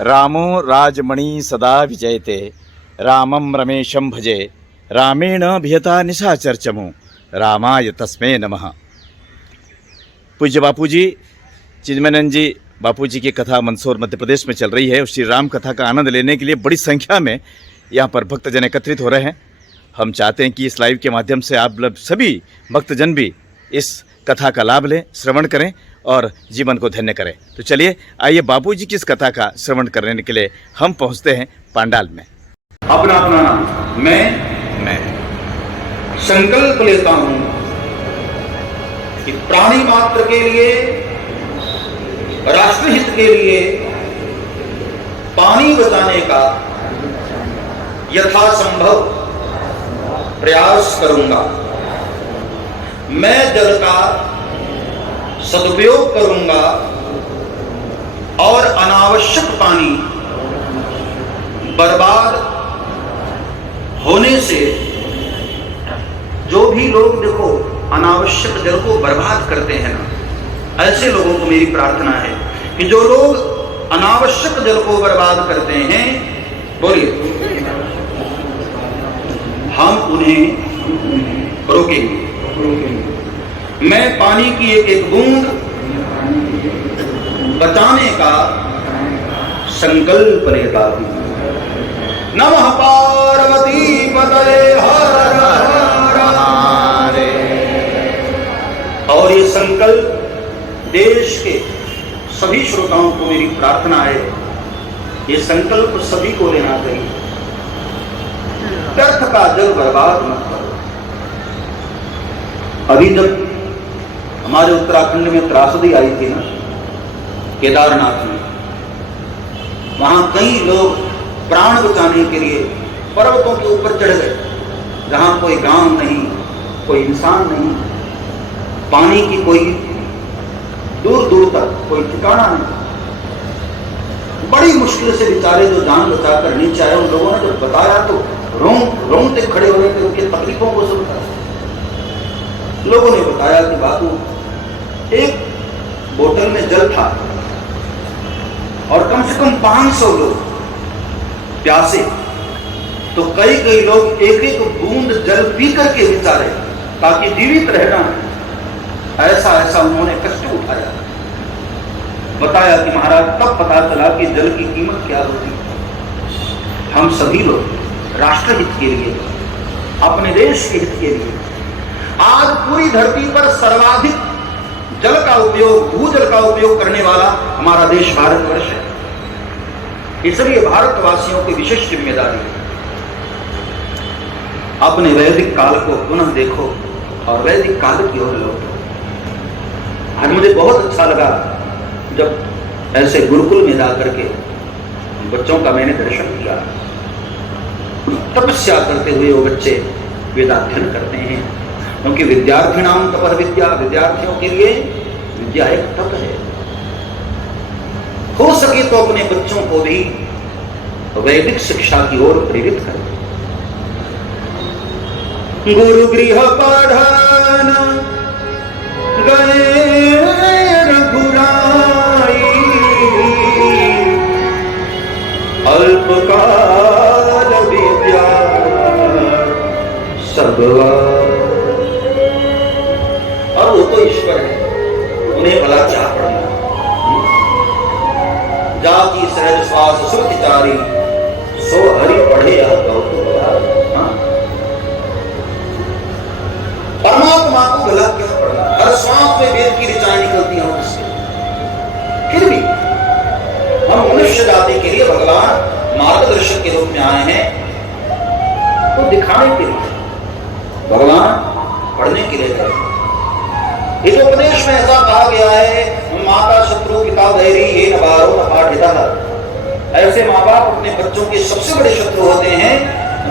रामो राजमणि सदा विजयते, रामं रमेशं भजे, रामेण भियता निशाचरचमु, रामाय तस्मै नमः। पूज्य बापूजी चिन्मयानंद जी बापूजी की कथा मंदसौर मध्य प्रदेश में चल रही है और श्री राम कथा का आनंद लेने के लिए बड़ी संख्या में यहाँ पर भक्तजन एकत्रित हो रहे हैं। हम चाहते हैं कि इस लाइव के माध्यम से आप सभी भक्तजन भी इस कथा का लाभ लें, श्रवण करें और जीवन को धन्य करें। तो चलिए आइए बापूजी की इस कथा का श्रवण करने के लिए हम पहुंचते हैं पांडाल में। अपना अपना नाम मैं संकल्प लेता हूं कि प्राणी मात्र के लिए, राष्ट्रहित के लिए पानी बचाने का यथासंभव प्रयास करूंगा। मैं जल का सदुपयोग करूंगा और अनावश्यक पानी बर्बाद होने से जो भी लोग देखो अनावश्यक जल को बर्बाद करते हैं ना, ऐसे लोगों को मेरी प्रार्थना है कि जो लोग अनावश्यक जल को बर्बाद करते हैं, बोलिए, हम उन्हें रोकेंगे। मैं पानी की एक एक बूंद बचाने का संकल्प लेता हूं। नमः पार्वती पतये हर हर। और ये संकल्प देश के सभी श्रोताओं को मेरी प्रार्थना है, ये संकल्प सभी को लेना चाहिए। व्यर्थ का जल बर्बाद मत करो। अभी जब हमारे उत्तराखंड में त्रासदी आई थी ना, केदारनाथ में, वहां कई लोग प्राण बचाने के लिए पर्वतों के ऊपर चढ़ गए, जहां कोई गांव नहीं, कोई इंसान नहीं, पानी की कोई दूर दूर तक कोई ठिकाना नहीं। बड़ी मुश्किल से बेचारे जो जान बचाकर नीचे आए, उन लोगों ने जब बताया तो रोंगटे खड़े हो रहे थे, उनकी तकलीफों को सुनकर। लोगों ने बताया कि बाबू, एक बोतल में जल था और कम से कम 500 लोग प्यासे, तो कई लोग एक एक बूंद जल पी करके बेचारे ताकि जीवित रहना है, ऐसा उन्होंने कष्ट उठाया। बताया कि महाराज तब पता चला कि जल की कीमत क्या होती है। हम सभी लोग राष्ट्रहित के लिए, अपने देश के हित के लिए, आज पूरी धरती पर सर्वाधिक जल का उपयोग, भूजल का उपयोग करने वाला हमारा देश भारतवर्ष है। इसलिए भारतवासियों की विशेष जिम्मेदारी है, अपने वैदिक काल को पुनः देखो और वैदिक काल की ओर लौटो। आज मुझे बहुत अच्छा लगा जब ऐसे गुरुकुल में जाकर के बच्चों का मैंने दर्शन किया। तपस्या करते हुए वो बच्चे वेदाध्ययन करते हैं, क्योंकि विद्यार्थी नाम तपः विद्या, विद्यार्थियों के लिए विद्या एक तप है। हो सके तो अपने बच्चों को भी वैदिक शिक्षा की ओर प्रेरित करें। गुरु गृह पढ़न गए रघुराई, अल्पकाल विद्या सबवा। और वो तो ईश्वर है, उन्हें भला क्या पढ़ना। जाति सहज श्वास सुख चारी, सो हरि पढ़े यह कौतुक। परमात्मा को भला क्या पढ़ना, हर श्वास में वेद की ऋचाएं निकलती हैं उससे। फिर भी हम मनुष्य जाति के लिए भगवान मार्गदर्शक के रूप में आए हैं, तो दिखाने के लिए भगवान पढ़ने के लिए गए। इस उपदेश में ऐसा कहा गया है, माता शत्रु पिता वैरी ये न बारो न पाठिता। ऐसे माँ बाप अपने बच्चों के सबसे बड़े शत्रु होते हैं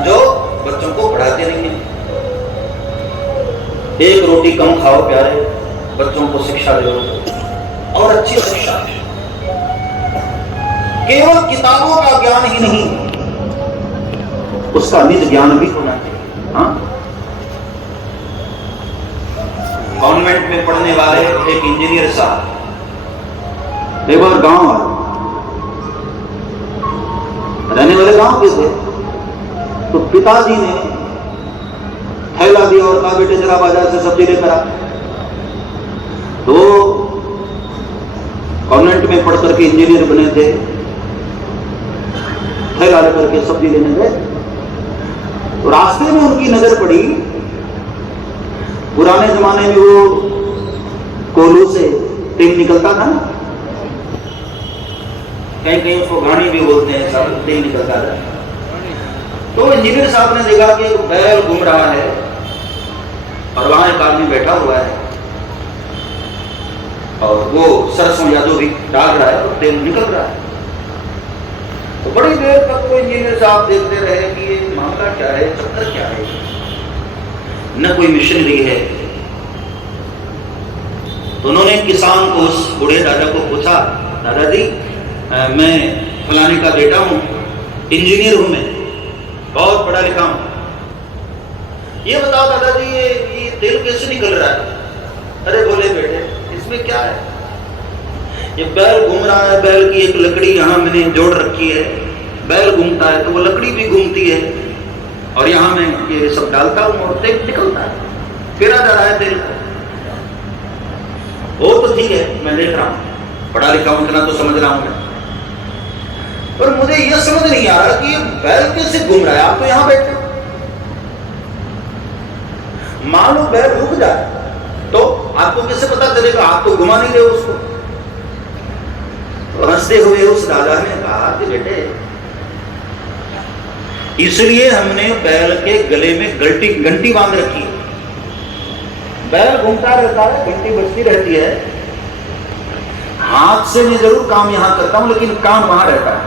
जो बच्चों को पढ़ाते नहीं हैं। एक रोटी कम खाओ प्यारे, बच्चों को शिक्षा दो और अच्छी शिक्षा। केवल किताबों का ज्ञान ही नहीं, उसका निज ज्ञान भी होना चाहिए। हाँ, कॉन्वेंट में पढ़ने वाले एक इंजीनियर साहब, एक बार गांव आए, गांव के थे, तो पिताजी ने थैला दिया और कहा बेटे जरा बाजार से सब्जी लेकर आ। तो कॉन्वेंट में पढ़ करके इंजीनियर बने थे, थैला लेकर के सब्जी लेने गए। तो रास्ते में उनकी नजर पड़ी, पुराने जमाने में वो कोल्हू से तेल निकलता था ना, कहीं कहीं उसको घानी भी बोलते हैं, सब तेल निकलता था। तो इंजीनियर साहब ने देखा कि एक बैल घूम रहा है और वहां एक आदमी बैठा हुआ है और वो सरसों या जो भी डाल रहा है और तेल निकल रहा है। तो बड़ी देर तक वो इंजीनियर साहब देखते रहे कि ये मामला क्या है, चक्कर क्या है, न कोई मशीनरी है। तो उन्होंने किसान को, उस बूढ़े दादा को पूछा, दादाजी मैं फलाने का बेटा हूं, इंजीनियर हूं, मैं बहुत पढ़ा लिखा हूं, ये बताओ दादाजी ये तेल कैसे निकल रहा है? अरे बोले बेटे इसमें क्या है, ये बैल घूम रहा है, बैल की एक लकड़ी यहां मैंने जोड़ रखी है, बैल घूमता है तो वो लकड़ी भी घूमती है और यहां मैं ये सब डालता हूं और तेल निकलता है, फेरा जा रहा है तेल को। वो तो ठीक है, मैं देख रहा हूं, पढ़ा लिखा हूं, इतना तो समझ रहा हूं मैं, पर मुझे यह समझ नहीं आ रहा कि ये बैल कैसे घूम रहा है। आप तो यहां बैठे, मान लो बैल रुक जाए तो आपको कैसे पता चलेगा, आप तो घुमा नहीं रहे उसको। तो हंसते हुए उस दादा ने कहा कि बेटे इसलिए हमने बैल के गले में घंटी बांध रखी है, बैल घूमता रहता है, घंटी बजती रहती है, हाथ से मैं जरूर काम यहां करता हूं लेकिन काम वहां रहता है।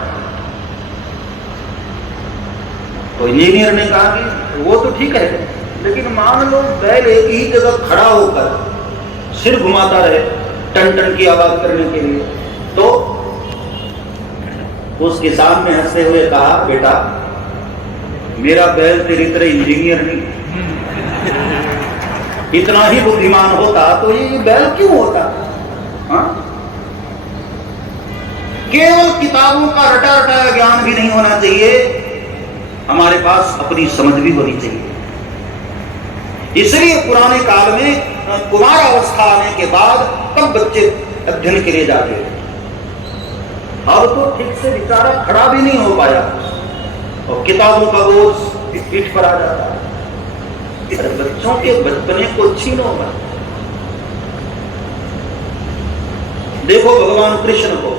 तो इंजीनियर ने कहा कि वो तो ठीक है, लेकिन मान लो बैल एक ही जगह खड़ा होकर सिर घुमाता रहे टन टन की आवाज करने के लिए, तो उस किसान ने हंसते हुए कहा बेटा मेरा बैल तेरी तरह इंजीनियर नहीं, इतना ही बुद्धिमान होता तो ये बैल क्यों होता? हाँ? केवल किताबों का रटा रटाया ज्ञान भी नहीं होना चाहिए, हमारे पास अपनी समझ भी होनी चाहिए। इसलिए पुराने काल में कुमार अवस्था आने के बाद तब बच्चे अध्ययन के लिए जाते थे, अब तो ठीक से बेचारा खड़ा भी नहीं हो पाया और किताबों का बोझ पीठ पर आ जाता है। बच्चों के बचपने को छीनो मत। देखो भगवान कृष्ण को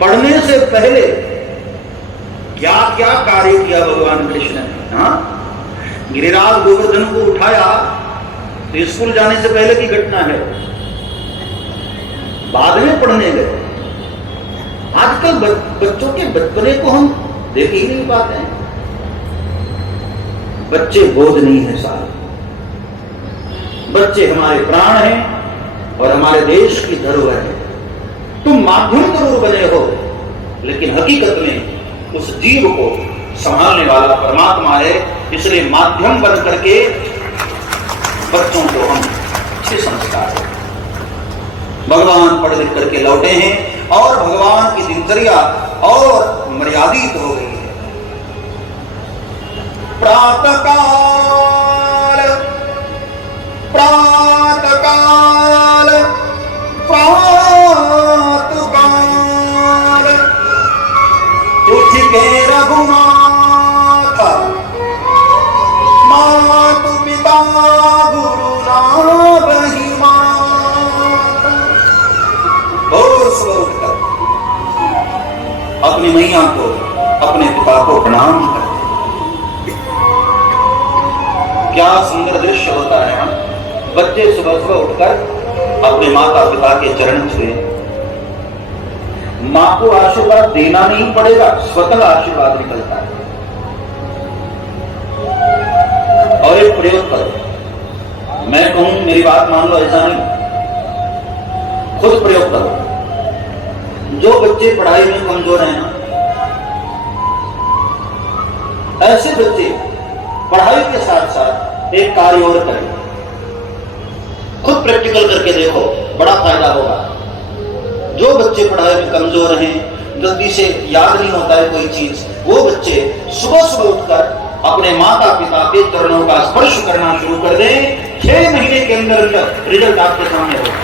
पढ़ने से पहले क्या क्या कार्य किया भगवान कृष्ण ने। हाँ, गिरिराज गोवर्धन को उठाया तो स्कूल जाने से पहले की घटना है, बाद में पढ़ने गए। आजकल बच्चों के बचपने को हम देख ही नहीं पाते हैं, बच्चे बोझ नहीं है सारे, बच्चे हमारे प्राण हैं और हमारे देश की धरोहर है। तुम माध्यम जरूर बने हो लेकिन हकीकत में उस जीव को संभालने वाला परमात्मा है, इसलिए माध्यम बन करके बच्चों को हम अच्छे संस्कार दें। भगवान पढ़ लिख करके लौटे हैं और भगवान की दिनचर्या और मर्यादित हो गई है। प्रातः काल प्रातः काल प्रातः काल उठ के रघुनाथ मातु पिता गुरु नावहि मात। और स्वरूप कर अपनी मैया को अपने पिता को प्रणाम कर। क्या सुंदर दृश्य होता है। बच्चे सुबह सुबह उठकर अपने माता पिता के चरण छुए। मां को आशीर्वाद देना नहीं पड़ेगा, स्वतः आशीर्वाद निकलता है। और एक प्रयोग करो, मैं कहूं मेरी बात मान लो ऐसा नहीं, खुद प्रयोग करो। जो बच्चे पढ़ाई में कमजोर हैं ना, ऐसे बच्चे पढ़ाई के साथ साथ एक कार्य और करें। खुद प्रैक्टिकल करके देखो, बड़ा फायदा होगा। जो बच्चे पढ़ाई में कमजोर हैं, जल्दी से याद नहीं होता है कोई चीज, वो बच्चे सुबह सुबह उठकर अपने माता पिता के चरणों का स्पर्श करना शुरू कर दें, 6 महीने के अंदर रिजल्ट आपके सामने होगा।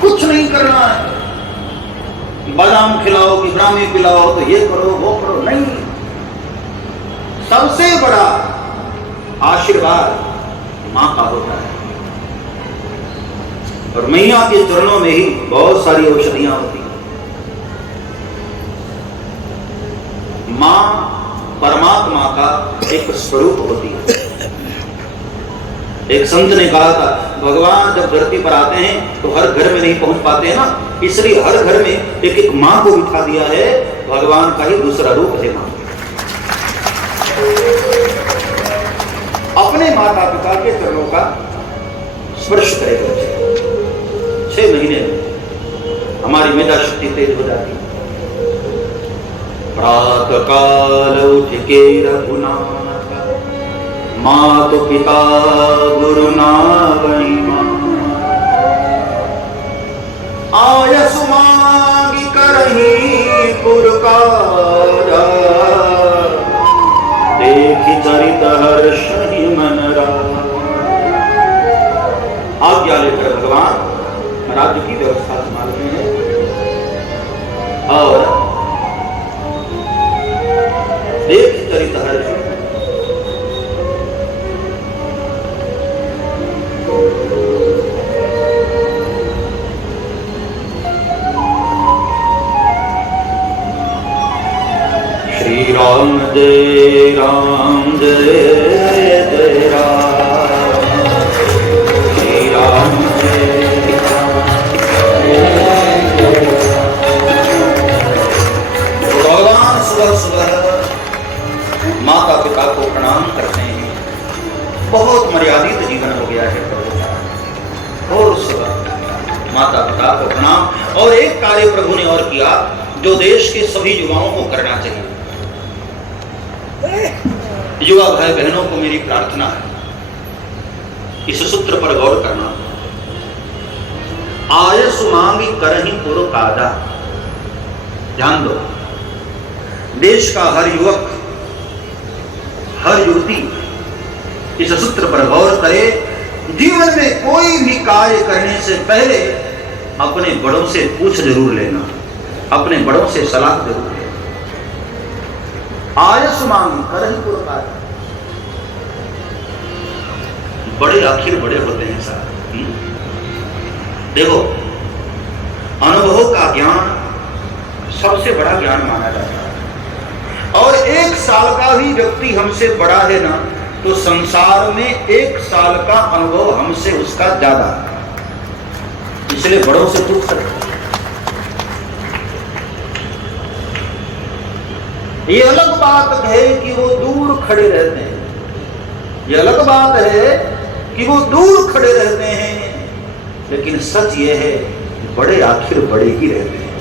कुछ नहीं करना है, बादाम खिलाओ कि ब्राह्मी पिलाओ तो ये करो वो करो, नहीं। सबसे बड़ा आशीर्वाद मां का होता है, और मैया के चरणों में ही बहुत सारी औषधियां होती हैं। मां परमात्मा का एक स्वरूप होती है। एक संत ने कहा था, भगवान जब धरती पर आते हैं तो हर घर में नहीं पहुंच पाते हैं ना, इसलिए हर घर में एक एक मां को बिठा दिया है, भगवान का ही दूसरा रूप है मां। अपने माता पिता के चरणों का स्पर्श करेगा। 6 महीने में हमारी मेधा शक्ति तेज हो जाती है। प्रातः काल उठ के रघुनाथ, मात पिता गुरु नावई मां, आयस मांगी करही पुरकारा, देखि चरित हर्ष ही मन राम। आज्ञा लेकर भगवान राज्य की व्यवस्था संभालते हैं और देख चरित हर्ष। श्री राम जय राम जय जय राम, श्री राम जय राम जय जय राम। भगवान सुबह सुबह माता पिता को प्रणाम करते हैं। बहुत मर्यादित जीवन हो गया है प्रभु का, और सुबह माता पिता को प्रणाम। और एक कार्य प्रभु ने और किया जो देश के सभी युवाओं को करना चाहिए। युवा भाई बहनों को मेरी प्रार्थना है, इस सूत्र पर गौर करना। आयस मांगी करही पुर कादा। ध्यान दो, देश का हर युवक हर युवती इस सूत्र पर गौर करे। जीवन में कोई भी कार्य करने से पहले अपने बड़ों से पूछ जरूर लेना, अपने बड़ों से सलाह जरूर लेना। आयस मांगी करही पुर कादा। बड़े आखिर बड़े होते हैं साहब। देखो, अनुभव का ज्ञान सबसे बड़ा ज्ञान माना जाता है, और 1 साल का भी व्यक्ति हमसे बड़ा है ना, तो संसार में 1 साल का अनुभव हमसे उसका ज्यादा है, इसलिए बड़ों से पूछ सकते। ये अलग बात है कि वो दूर खड़े रहते हैं, ये अलग बात है कि वो दूर खड़े रहते हैं, लेकिन सच ये है बड़े आखिर बड़े ही रहते हैं,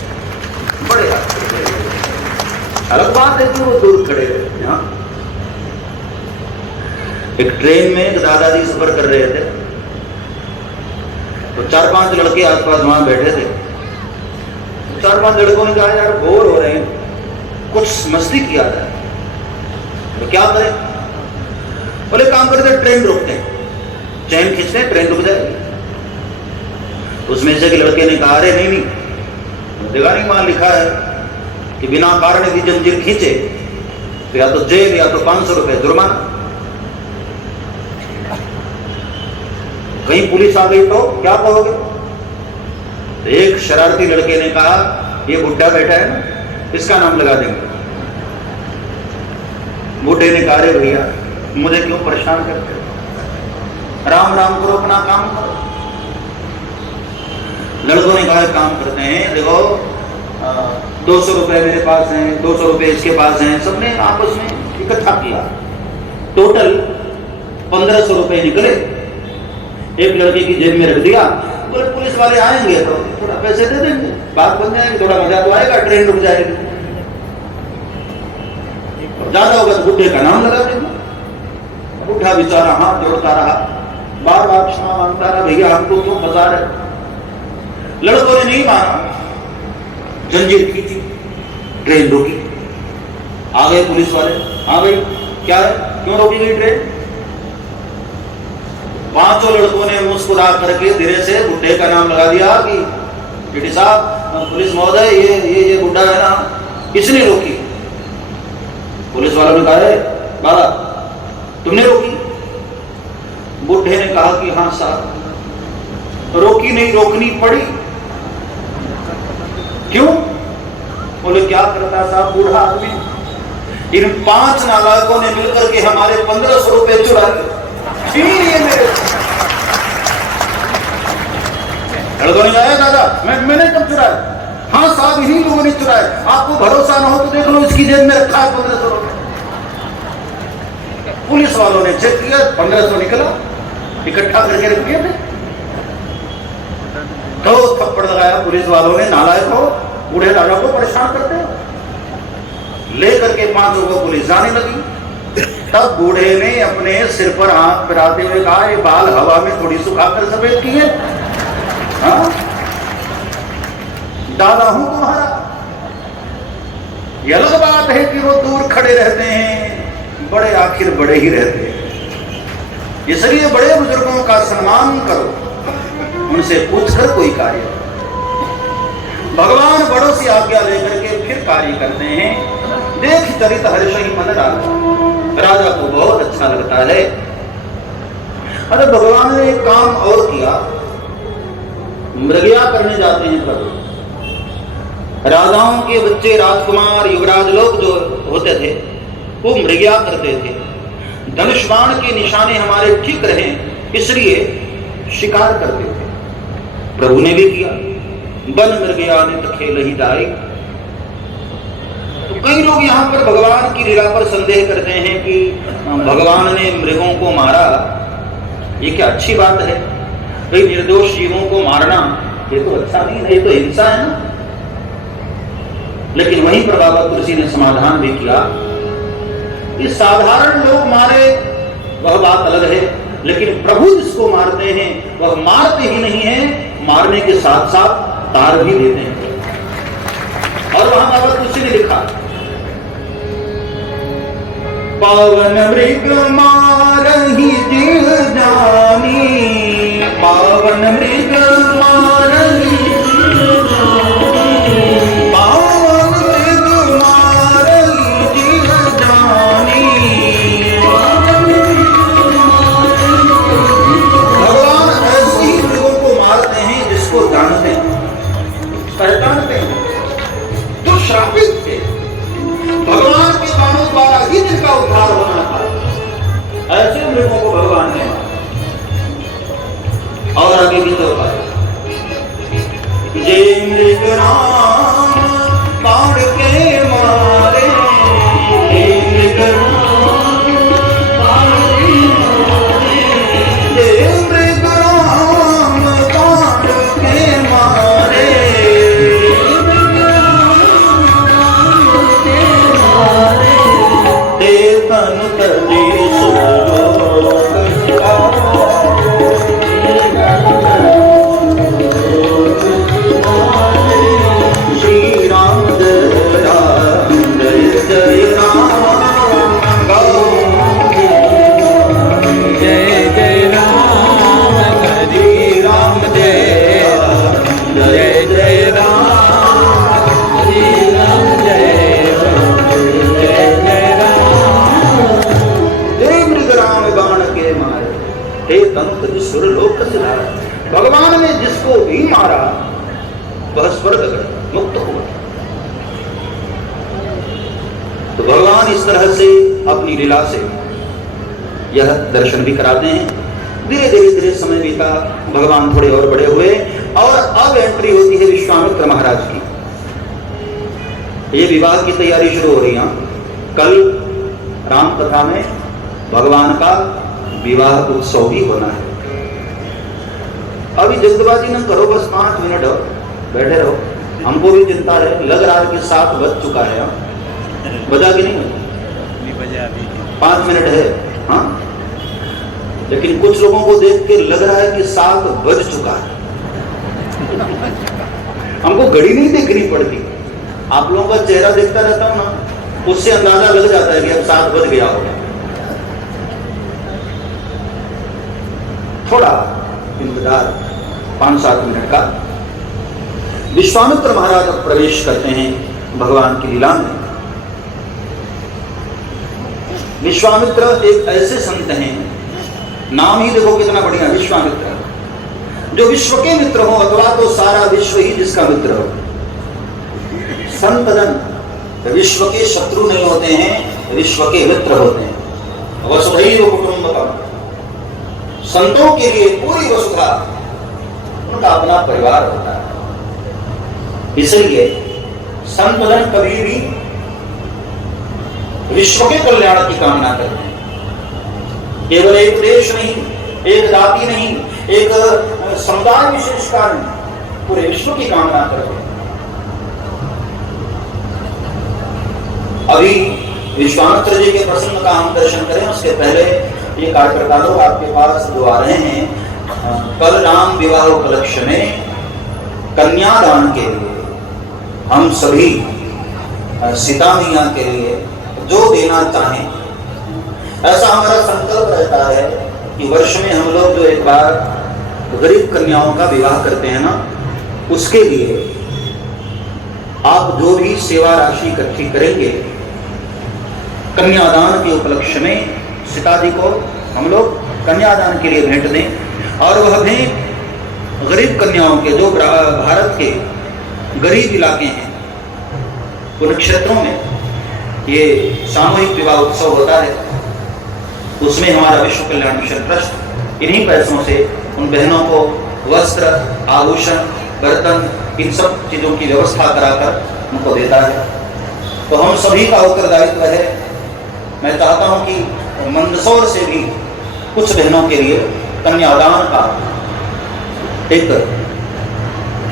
बड़े आखिर बड़े रहते हैं। अलग बात है कि वो दूर खड़े रहते हैं। एक ट्रेन में एक दादाजी सफर कर रहे थे, तो 4-5 लड़के आसपास वहां बैठे थे। 4-5 लड़कों ने कहा, यार बोर हो रहे हैं, कुछ मस्ती किया जाए। तो क्या करें? बोले काम करते, ट्रेन रोकते हैं, चैन खींचते हैं, ट्रेन रुक जाएगी। उसमें से एक लड़के ने कहा, अरे नहीं, देखा नहीं वहां लिखा है कि बिना कारण की जंजीर खींचे तो या तो जेल या तो 500 रुपए जुर्माना। कहीं पुलिस आ गई तो क्या कहोगे? तो एक शरारती लड़के ने कहा, ये बुढ़ा बैठा है ना, इसका नाम लगा देंगे। बूढ़े ने कहा, अरे भैया मुझे क्यों परेशान करते हो, राम राम करो, अपना काम करो। लड़कों ने कहा, काम करते हैं, देखो 200 रुपए मेरे पास हैं, 200 रुपए इसके पास हैं, सबने आपस में इकट्ठा किया, टोटल 1500 रुपए निकले। एक लड़के की जेब में रख दिया, बोले पुलिस वाले आएंगे तो थोड़ा पैसे दे देंगे, बात बन जाएगी, थोड़ा मजा तो आएगा, ट्रेन रुक जाएगी। ज्यादा होगा तो बुढ़े का नाम लगा देंगे। बुढ़ा बेचारा हाथ जोड़ता रहा, बार बार क्षमा मांगता रहा, भैया हमको क्यों फंसा रहे। लड़कों ने नहीं माना, जंजीर खींची, ट्रेन रुकी। आ गए पुलिस वाले, हाँ भाई क्या है, क्यों रोकी गई ट्रेन? पांचों लड़कों ने मुस्कुरा करके धीरे से बुड्ढे का नाम लगा दिया कि टीटी साहब, पुलिस महोदय, ये बुड्ढा है ना, इसने रोकी। पुलिस वालों ने कहा है बाबा तुमने रोकी? बुड्ढे ने कहा कि हाँ साहब, रोकी नहीं, रोकनी पड़ी। क्यों? बोले क्या करता साहब, बूढ़ा आदमी, इन 5 नालायकों ने मिलकर के हमारे 1500 रुपए चुरा लिए। लड़कों ने कहा दादा मैंने कब चुराया? हाँ साहब इन्हीं लोगों ने चुराया, आपको भरोसा ना हो तो देख लो, इसकी जेब में रखा है 1500 रुपए। पुलिस वालों ने चेक किया, 1500 निकला, इकट्ठा करके रख दिए थे। तो थप्पड़ लगाया पुलिस वालों ने, नालायक हो, बूढ़े दादा को परेशान करते हो। लेकर के 5 को पुलिस जाने लगी। तब बूढ़े ने अपने सिर पर हाथ फिराते हुए कहा, ये बाल हवा में थोड़ी सुखाकर सफेद किए, हाँ? दादा हूं तुम्हारा। यह अलग बात है कि वो दूर खड़े रहते हैं, बड़े आखिर बड़े ही रहते हैं। इसलिए बड़े बुजुर्गों का सम्मान करो, उनसे पूछकर कोई कार्य। भगवान बड़ों से आज्ञा लेकर के फिर कार्य करते हैं। देख चरित हर्ष ही मन राजा को बहुत अच्छा लगता है। अरे भगवान ने एक काम और किया, मृगया करने जाते हैं प्रभु। राजाओं के बच्चे, राजकुमार, युवराज लोग जो होते थे वो मृगया करते थे। धनुष बाण के निशाने हमारे ठीक रहे इसलिए शिकार करते थे। प्रभु ने भी किया। बन मृगया ने तो खेल ही दाई। तो कई लोग यहाँ पर भगवान की लीला पर संदेह करते हैं कि भगवान ने मृगों को मारा, ये क्या अच्छी बात है? कई निर्दोष जीवों को मारना ये तो अच्छा नहीं है, ये तो हिंसा है ना। लेकिन वहीं पर बाबा तुलसी ने समाधान भी किया कि साधारण लोग मारे वह बात अलग है, लेकिन प्रभु जिसको मारते हैं वह मारते ही नहीं है, मारने के साथ साथ तार भी देते हैं। और वहां बाबा तुलसी ने लिखा, पावन मृग मारहि जिह जानी, पावन मृग मारहि जिह जानी, पावन मृग मारहि जिह जानी। भगवान ऐसे ही मृगों को मारते हैं जिसको जानते हैं, पहचानते हैं, जो श्रापित थे। भगवान के बाणों द्वारा ही जिनका उद्धार होना था, ऐसे मृगों को भगवान ने मारा। और आगे भी तो पाया, जय मृग राम बाण के मारे, जय मृग राम बाण के मारे, जय मृग राम बाण के मारे। तन तजे श्री राम जय राम जय जय राम, जय जय राम हरि राम जय राम जय जय राम हरि राम जय राम जय जय राम। जय मृग राम बाण के मारे, हे तंत्र सुर लोक सिधारे। भगवान ने जिसको भी मारा वह स्वर्ग गया, मुक्त हुआ। तो भगवान इस तरह से अपनी लीला से यह दर्शन भी कराते हैं। धीरे धीरे समय बीता, भगवान थोड़े और बड़े हुए और अब एंट्री होती है विश्वामित्र महाराज की। ये विवाह की तैयारी शुरू हो रही है। कल राम कथा में भगवान का विवाह उत्सव भी होना है। अभी जल्दबाजी न करो, बस 5 मिनट हो, बैठे रहो। हमको भी चिंता है, लग रहा है कि 7 बज चुका है। बजा कि नहीं बजा? 5 मिनट है, हाँ। लेकिन कुछ लोगों को देख के लग रहा है कि 7 बज चुका है। हमको घड़ी नहीं देखनी पड़ती, आप लोगों का चेहरा देखता रहता हूं ना, उससे अंदाजा लग जाता है कि अब 7 बज गया होगा। थोड़ा इंतजार 5-7 मिनट का। विश्वामित्र महाराज अब प्रवेश करते हैं भगवान की लीला में। विश्वामित्र एक ऐसे संत हैं, नाम ही देखो कितना बढ़िया, विश्वामित्र, जो विश्व के मित्र हो, अथवा तो सारा विश्व ही जिसका मित्र हो। संत जन विश्व के शत्रु नहीं होते हैं, विश्व के मित्र होते हैं। वसुधैव कुटुंबकम, संतों के लिए पूरी वसुधा उनका अपना परिवार होता है। इसलिए संत जन कभी भी विश्व के कल्याण की कामना करते हैं। केवल एक देश नहीं, एक जाति नहीं, एक समुदाय विशेष का नहीं, पूरे विश्व की कामना करते हैं। अभी विश्वामित्र जी के प्रसंग का हम दर्शन करें, उसके पहले ये कार्यकर्ता लोग आपके पास जो आ रहे हैं, कल राम विवाह उपलक्ष्य में कन्यादान के लिए हम सभी सीता मैया के लिए जो देना चाहें, ऐसा हमारा संकल्प रहता है कि वर्ष में हम लोग जो एक बार गरीब कन्याओं का विवाह करते हैं ना, उसके लिए आप जो भी सेवा राशि इकट्ठी करेंगे, कन्यादान के उपलक्ष्य में सीता जी को हम लोग कन्यादान के लिए भेंट दें। और वह भेंट गरीब कन्याओं के, जो भारत के गरीब इलाके हैं, उन क्षेत्रों में ये सामूहिक विवाह उत्सव होता है, उसमें हमारा विश्व कल्याण मिशन ट्रस्ट इन्हीं पैसों से उन बहनों को वस्त्र, आभूषण, बर्तन, इन सब चीज़ों की व्यवस्था कराकर उनको देता है। तो हम सभी का उत्तरदायित्व है। मैं चाहता हूं कि मंदसौर से भी कुछ बहनों के लिए कन्यादान का एक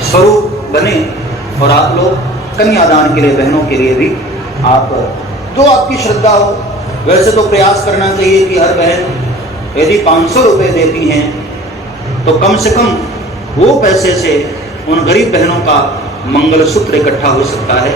स्वरूप बने और आप लोग कन्यादान के लिए, बहनों के लिए भी आप जो आपकी श्रद्धा हो। वैसे तो प्रयास करना चाहिए कि हर बहन यदि 500 रुपये देती हैं तो कम से कम वो पैसे से उन गरीब बहनों का मंगलसूत्र इकट्ठा हो सकता है।